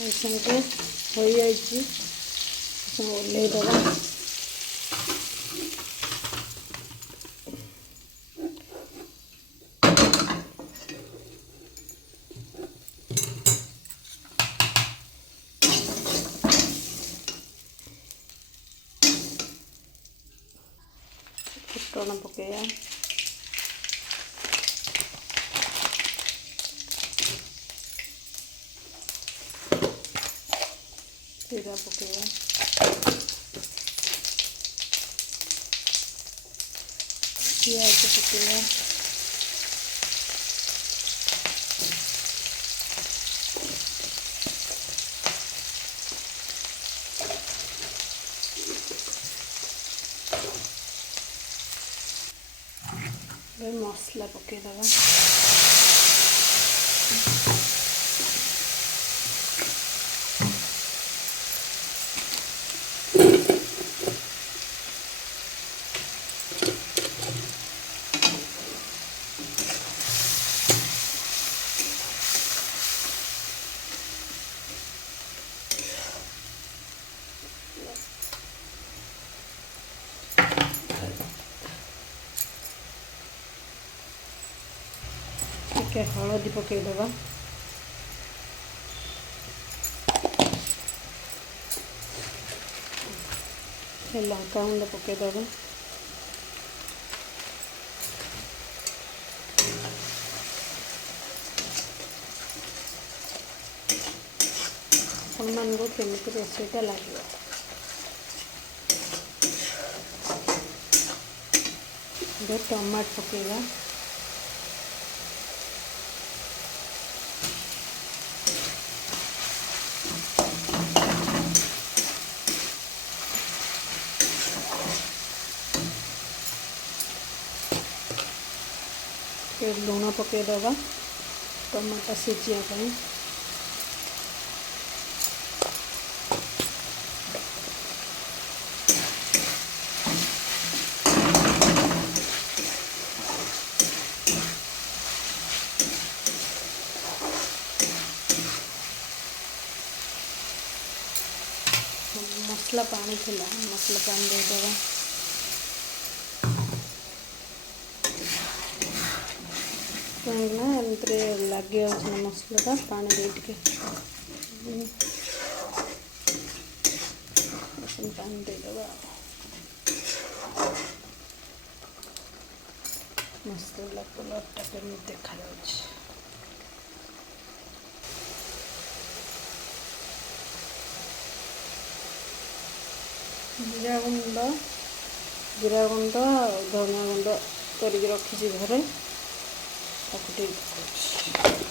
ସାଙ୍ଗେ ହୋଇଯାଇଛି ଓହ୍ଲେଇ ଦେବା। ଫୁଟଣ ପକେଇବା। ଜିରା ପକେଇବା। ପିଆଜ ପକେଇବା। ମସଲା ପକେଇଦେବା। ଟିକେ ହଳଦୀ ପକେଇଦେବା। ଲଙ୍କା ଗୁଣ୍ଡ ପକେଇଦେବା। ଆପଣମାନଙ୍କୁ କେମିତି ରୋଷେଇଟା ଲାଗିବ। ଏବେ ଟମାଟୋ ପକେଇବା। ଲୁଣ ପକେଇଦେବା ଟମାଟୋ ସିଝିବା ପାଇଁ। ମସଲା ପାଣି ଥିଲା, ମସଲା ପାଣି ଦେଇଦେବା। କାହିଁକିନା ଏମିତିରେ ଲାଗି ଯାଉଛି ନା ମସଲାଟା, ପାଣି ଦେଇ ଟିକେ ପାଣି ଦେଇଦେବା। ମସଲା କଲର୍ଟା କେମିତି ଦେଖାଯାଉଛି। ଜିରା ଗୁଣ୍ଡ ଧନିଆ ଗୁଣ୍ଡ କରିକି ରଖିଛି ଘରେ, ତାକୁ ଟିକେ ପକାଉଛି।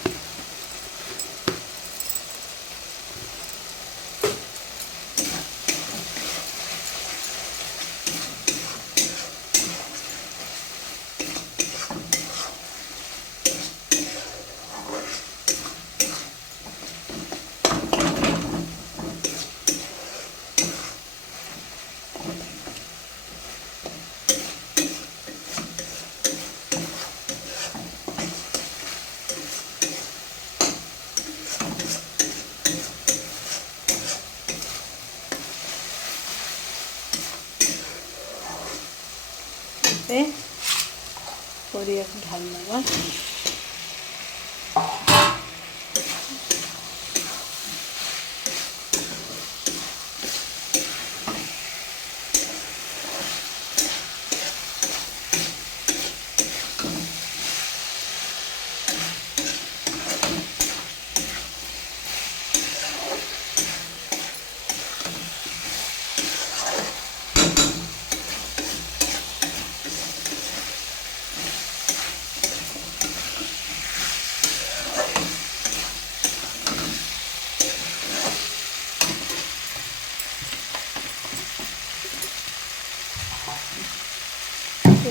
ଏବେ ପରିବାକୁ ଢାଳିଦେବା।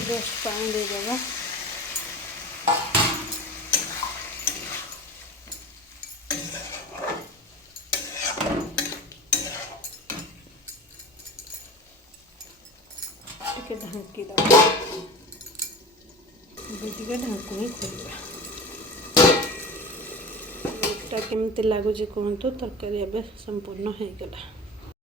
जस्ट पानी देदेगा। टिके ढांकी दबा, ढांकुनी खोलिबा। टा केमती लगुच कहतु तरकारी एवं संपूर्ण हो गला।